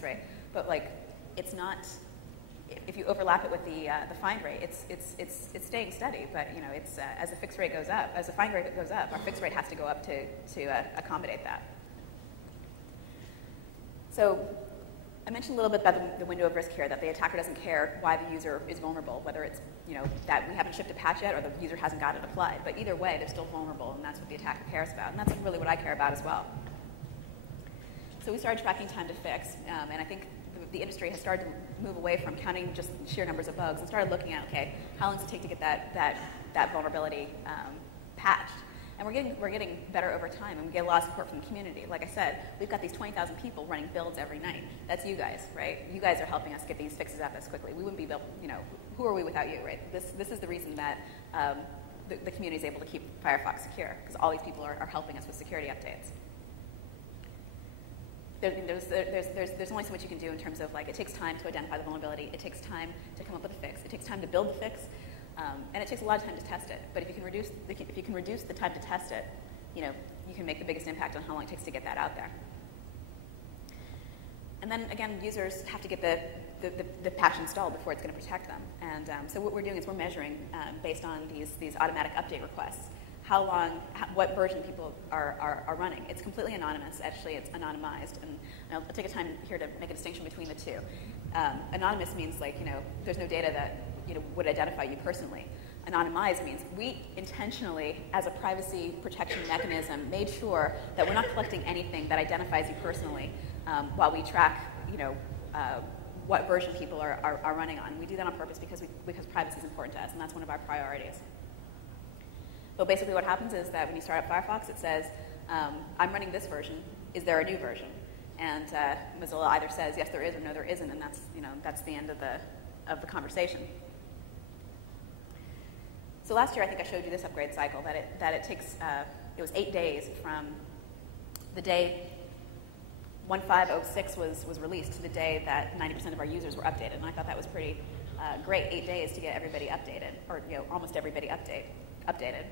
fix rate, but like it's not. If you overlap it with the find rate, it's staying steady. But you know, it's as the fix rate goes up, as the find rate goes up, our fix rate has to go up to accommodate that. So I mentioned a little bit about the window of risk here, that the attacker doesn't care why the user is vulnerable, whether it's that we haven't shipped a patch yet or the user hasn't got it applied. But either way, they're still vulnerable, and that's what the attacker cares about, and that's really what I care about as well. So we started tracking time to fix, and I think the industry has started to move away from counting just sheer numbers of bugs and started looking at, okay, how long does it take to get that vulnerability patched? And we're getting better over time, and we get a lot of support from the community. Like I said, we've got these 20,000 people running builds every night. That's you guys, right? You guys are helping us get these fixes up as quickly. We wouldn't be able, who are we without you, right? This is the reason that the community is able to keep Firefox secure, because all these people are helping us with security updates. There's only so much you can do in terms of, like, it takes time to identify the vulnerability, it takes time to come up with a fix, it takes time to build the fix, and it takes a lot of time to test it. But if you can reduce the time to test it, you can make the biggest impact on how long it takes to get that out there. And then again, users have to get the patch installed before it's going to protect them. And so what we're doing is we're measuring based on these automatic update requests, what version people are running. It's completely anonymous. Actually, it's anonymized, and I'll take a time here to make a distinction between the two. Anonymous means, like, there's no data that would identify you personally. Anonymized means we intentionally, as a privacy protection mechanism, made sure that we're not collecting anything that identifies you personally while we track, what version people are running on. We do that on purpose because privacy is important to us, and that's one of our priorities. But basically what happens is that when you start up Firefox, it says, I'm running this version. Is there a new version? And Mozilla either says, yes, there is, or no, there isn't, and that's the end of the conversation. So last year, I think I showed you this upgrade cycle, that it takes, it was 8 days from the day 1506 was released to the day that 90% of our users were updated. And I thought that was pretty great, 8 days to get everybody updated, or almost everybody updated.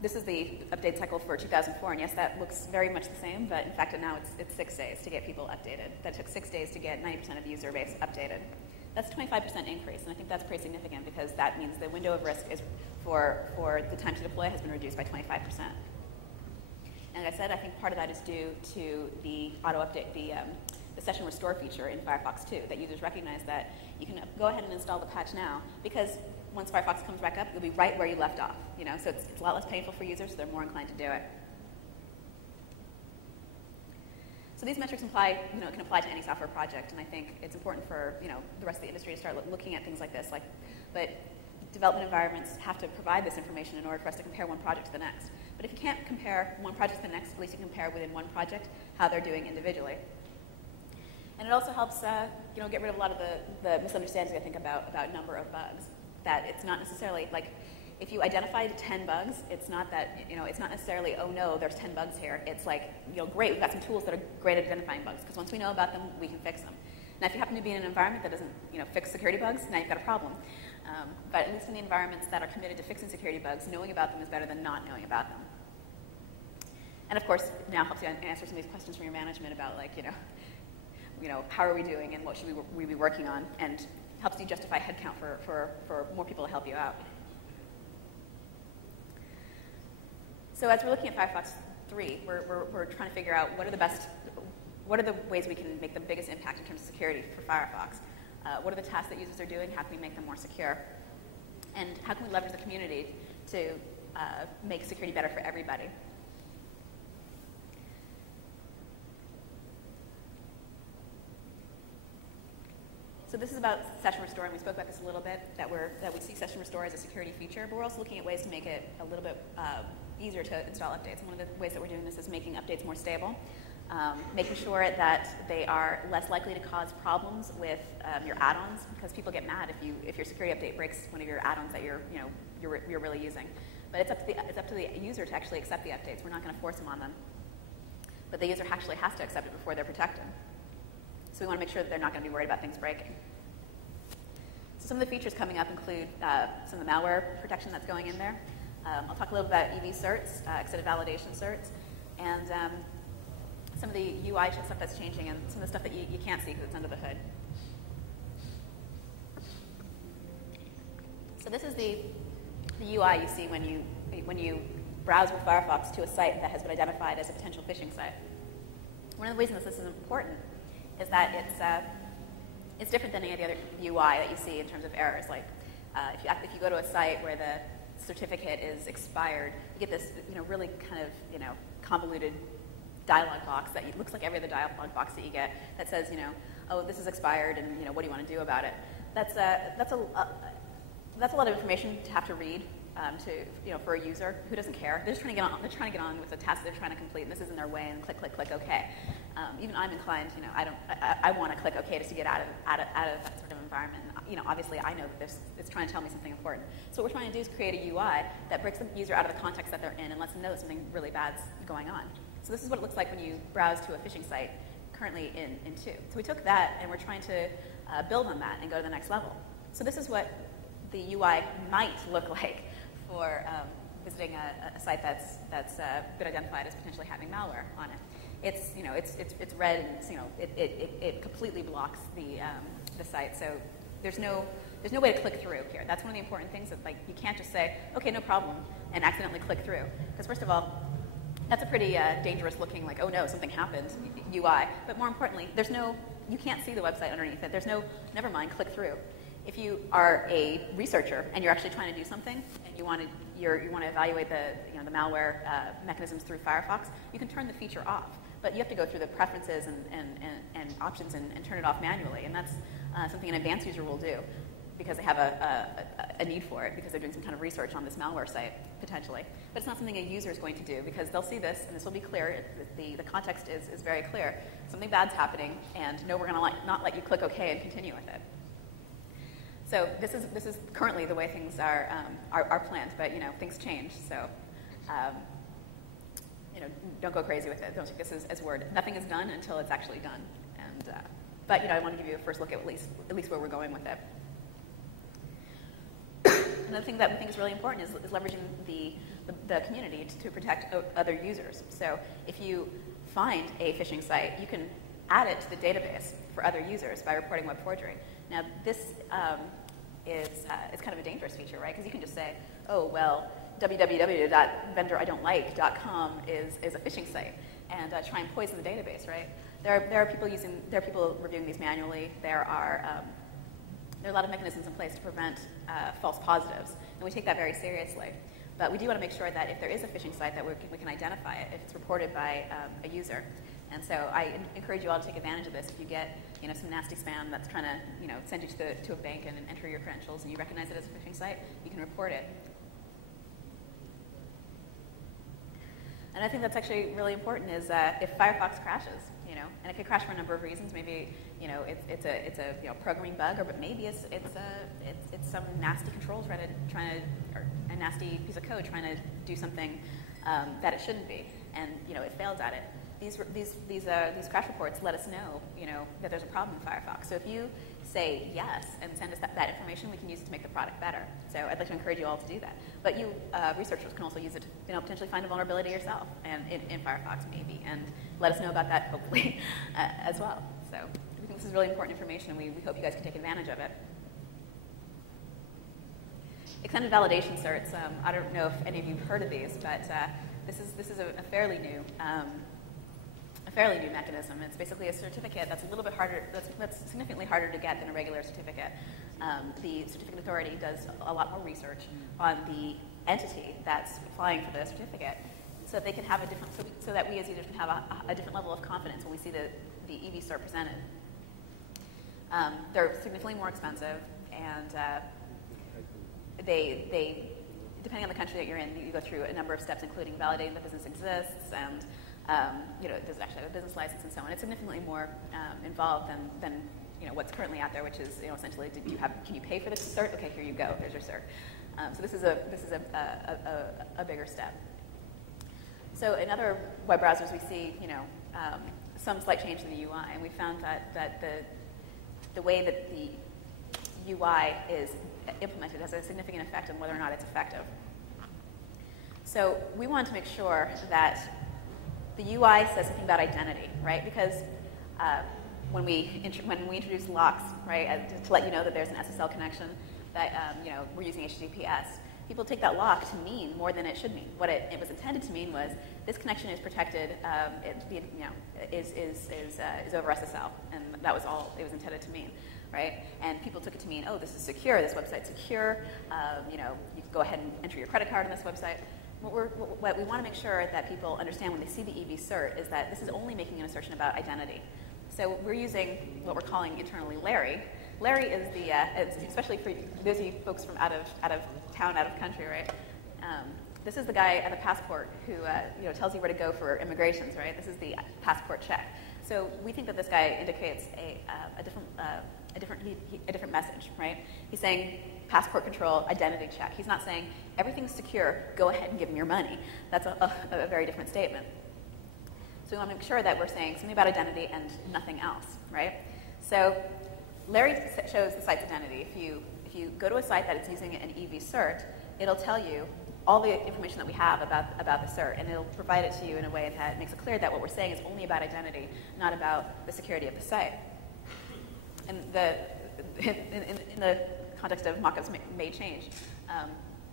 This is the update cycle for 2004, and yes, that looks very much the same, but in fact now it's 6 days to get people updated. That took 6 days to get 90% of the user base updated. That's a 25% increase, and I think that's pretty significant because that means the window of risk is for the time to deploy has been reduced by 25%. And like I said, I think part of that is due to the auto update, the session restore feature in Firefox 2, that users recognize that you can go ahead and install the patch now, because once Firefox comes back up, you'll be right where you left off. So it's a lot less painful for users, so they're more inclined to do it. So these metrics can apply to any software project, and I think it's important for the rest of the industry to start looking at things like this. But development environments have to provide this information in order for us to compare one project to the next. But if you can't compare one project to the next, at least you can compare within one project how they're doing individually. And it also helps get rid of a lot of the misunderstandings, I think, about number of bugs. That it's not necessarily like, if you identified 10 bugs, it's not that, it's not necessarily, oh no, there's 10 bugs here. It's like, great, we've got some tools that are great at identifying bugs, because once we know about them, we can fix them. Now, if you happen to be in an environment that doesn't, fix security bugs, now you've got a problem. But at least in the environments that are committed to fixing security bugs, knowing about them is better than not knowing about them. And of course, it now helps you answer some of these questions from your management about, like, how are we doing and what should we be working on, and helps you justify headcount for more people to help you out. So as we're looking at Firefox 3, we're trying to figure out what are the ways we can make the biggest impact in terms of security for Firefox. What are the tasks that users are doing? How can we make them more secure? And how can we leverage the community to make security better for everybody? So this is about session restore, and we spoke about this a little bit, that we see session restore as a security feature, but we're also looking at ways to make it a little bit easier to install updates. And one of the ways that we're doing this is making updates more stable, making sure that they are less likely to cause problems with your add-ons, because people get mad if your security update breaks one of your add-ons that you're really using. But it's up to the user to actually accept the updates. We're not going to force them on them, but the user actually has to accept it before they're protected. So we want to make sure that they're not going to be worried about things breaking. So some of the features coming up include some of the malware protection that's going in there. I'll talk a little about EV certs, extended validation certs, and some of the UI stuff that's changing and some of the stuff that you can't see because it's under the hood. So this is the UI you see when you browse with Firefox to a site that has been identified as a potential phishing site. One of the reasons this is important is that it's different than any of the other UI that you see in terms of errors. Like if you go to a site where the certificate is expired, you get this really kind of convoluted dialog box that looks like every other dialog box that you get that says oh, this is expired and what do you want to do about it. That's a lot of information to have to read for a user who doesn't care. They're just trying to get on. They're trying to get on with the task they're trying to complete, and this is in their way. And click, click, click. OK. Even I'm inclined. I want to click OK just to get out of that sort of environment. And, obviously, I know that it's trying to tell me something important. So what we're trying to do is create a UI that breaks the user out of the context that they're in and lets them know that something really bad's going on. So this is what it looks like when you browse to a phishing site currently in 2. So we took that and we're trying to build on that and go to the next level. So this is what the UI might look like for visiting a site that's been identified as potentially having malware on it. It's red and it completely blocks the site. So there's no way to click through here. That's one of the important things that you can't just say okay, no problem, and accidentally click through, because first of all, that's a pretty dangerous looking oh no, something happened UI. But more importantly, you can't see the website underneath it. There's no never mind, click through. If you are a researcher and you're actually trying to do something and you want to evaluate the malware mechanisms through Firefox, you can turn the feature off. But you have to go through the preferences and options and turn it off manually. And that's something an advanced user will do because they have a need for it, because they're doing some kind of research on this malware site, potentially. But it's not something a user is going to do, because they'll see this, and this will be clear. The context is very clear. Something bad's happening, and no, we're going to not let you click OK and continue with it. So this is currently the way things are planned, but things change. So don't go crazy with it. Don't take this as word. Nothing is done until it's actually done. And but I want to give you a first look at least where we're going with it. Another thing that we think is really important is leveraging the community to protect other users. So if you find a phishing site, you can add it to the database for other users by reporting web forgery. Now, this is kind of a dangerous feature, right? Because you can just say, oh, well, www.vendoridon'tlike.com is a phishing site, and try and poison the database, right? There are people reviewing these manually. There are a lot of mechanisms in place to prevent false positives, and we take that very seriously. But we do want to make sure that if there is a phishing site, that we can identify it if it's reported by a user. And so I encourage you all to take advantage of this. If you get some nasty spam that's trying to send you to a bank and enter your credentials, and you recognize it as a phishing site, you can report it. And I think that's actually really important is if Firefox crashes, and it could crash for a number of reasons. Maybe it's a programming bug, but maybe it's some nasty control or a nasty piece of code trying to do something that it shouldn't be, and it fails at it. These crash reports let us know that there's a problem in Firefox. So if you say yes and send us that information, we can use it to make the product better. So I'd like to encourage you all to do that. But you researchers can also use it to potentially find a vulnerability yourself and in Firefox maybe, and let us know about that hopefully as well. So we think this is really important information, and we hope you guys can take advantage of it. Extended validation certs. I don't know if any of you have heard of these, but this is a fairly new mechanism. It's basically a certificate that's a little bit harder, that's significantly harder to get than a regular certificate. The certificate authority does a lot more research on the entity that's applying for the certificate, so that they can have so that we as users can have a different level of confidence when we see the EV cert presented. They're significantly more expensive, and they depending on the country that you're in, you go through a number of steps, including validating the business exists, and does it actually have a business license, and so on. It's significantly more involved than what's currently out there, which is essentially, can you pay for this cert? Okay, here you go. There's your cert. So this is a bigger step. So in other web browsers, we see some slight change in the UI, and we found that the way that the UI is implemented has a significant effect on whether or not it's effective. So we wanted to make sure that the UI says something about identity, right? Because when we introduce locks, right, to let you know that there's an SSL connection, that we're using HTTPS, people take that lock to mean more than it should mean. What it was intended to mean was this connection is protected, is over SSL, and that was all it was intended to mean, right? And people took it to mean, oh, this is secure, this website's secure, you can go ahead and enter your credit card on this website. What we want to make sure that people understand when they see the EV cert is that this is only making an assertion about identity. So we're using what we're calling internally Larry. Larry is especially for those of you folks from out of town, out of country, right? This is the guy at the passport who tells you where to go for immigrations, right? This is the passport check. So we think that this guy indicates a different message, right? He's saying passport control, identity check. He's not saying everything's secure, go ahead and give him your money. That's a very different statement. So we want to make sure that we're saying something about identity and nothing else, right? So Larry shows the site's identity. If you go to a site that is using an EV cert, it'll tell you all the information that we have about the cert, and it'll provide it to you in a way that makes it clear that what we're saying is only about identity, not about the security of the site. And in the context of mockups may change.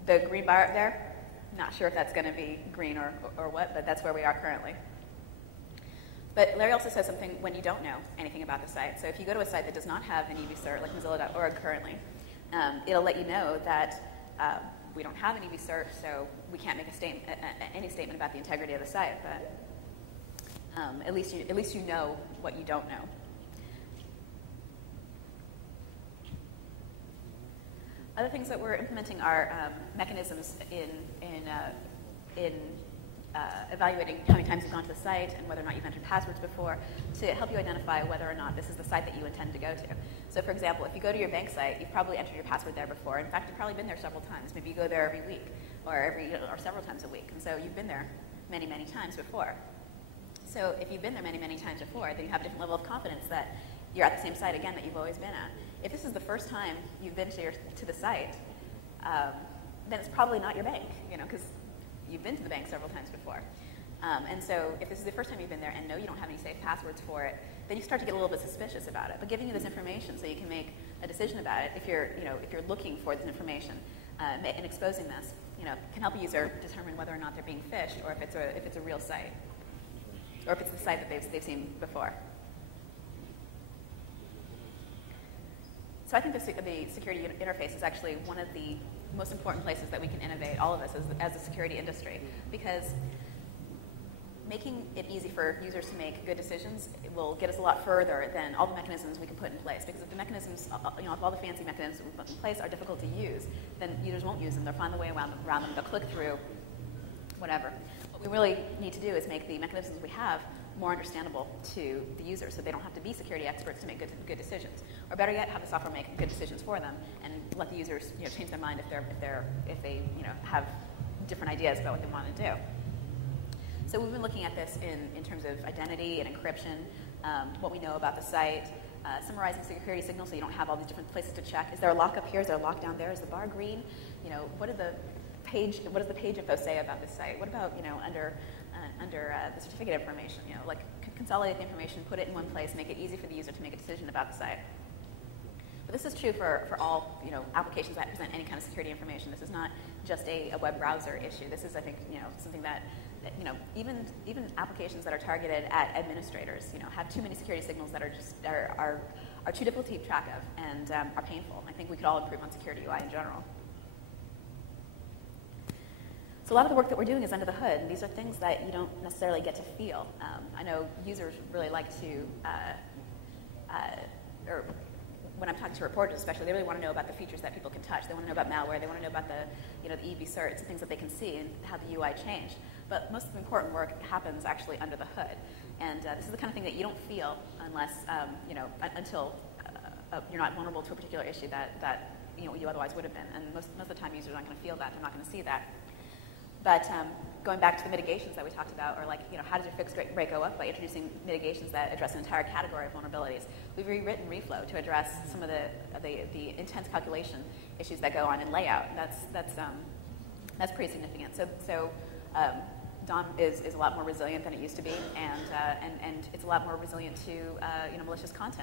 The green bar there, not sure if that's going to be green or what, but that's where we are currently. But Larry also says something when you don't know anything about the site. So if you go to a site that does not have an EV cert, like Mozilla.org currently, it'll let you know that we don't have an EV cert, so we can't make any statement about the integrity of the site. But at least you know what you don't know. Other things that we're implementing are mechanisms in evaluating how many times you've gone to the site and whether or not you've entered passwords before to help you identify whether or not this is the site that you intend to go to. So for example, if you go to your bank site, you've probably entered your password there before. In fact, you've probably been there several times. Maybe you go there every week or several times a week. And so you've been there many, many times before. So if you've been there many, many times before, then you have a different level of confidence that you're at the same site again that you've always been at. If this is the first time you've been to the site, then it's probably not your bank, because you've been to the bank several times before. And so if this is the first time you've been there and know you don't have any safe passwords for it, then you start to get a little bit suspicious about it. But giving you this information so you can make a decision about it, if you're looking for this information and exposing this, can help a user determine whether or not they're being phished or if it's a real site, or if it's the site that they've seen before. So I think the security interface is actually one of the most important places that we can innovate, all of us as a security industry, because making it easy for users to make good decisions will get us a lot further than all the mechanisms we can put in place. Because if the mechanisms, if all the fancy mechanisms we put in place are difficult to use, then users won't use them. They'll find the way around them. They'll click through, whatever. What we really need to do is make the mechanisms we have more understandable to the user, so they don't have to be security experts to make good decisions. Or better yet, have the software make good decisions for them and let the users change their mind if they have different ideas about what they want to do. So we've been looking at this in terms of identity and encryption, what we know about the site, summarizing security signals so you don't have all these different places to check. Is there a lock up here? Is there a lock down there? Is the bar green? What does the page info say about this site? What about under the certificate information? Consolidate the information, put it in one place, make it easy for the user to make a decision about the site. But this is true for all applications that present any kind of security information. This is not just a web browser issue. This is, I think, something that even applications that are targeted at administrators, have too many security signals that are too difficult to keep track of and are painful. I think we could all improve on security UI in general. So a lot of the work that we're doing is under the hood, and these are things that you don't necessarily get to feel. I know users really like to, or when I'm talking to reporters especially, they really want to know about the features that people can touch. They want to know about malware. They want to know about the EV certs and things that they can see and how the UI changed. But most of the important work happens actually under the hood. And this is the kind of thing that you don't feel unless, until you're not vulnerable to a particular issue that you otherwise would have been. And most of the time users aren't going to feel that. They're not going to see that. But going back to the mitigations that we talked about, or how does your fixed rate go up by introducing mitigations that address an entire category of vulnerabilities? We've rewritten reflow to address some of the intense calculation issues that go on in layout. That's pretty significant. So DOM is a lot more resilient than it used to be, and it's a lot more resilient to malicious content.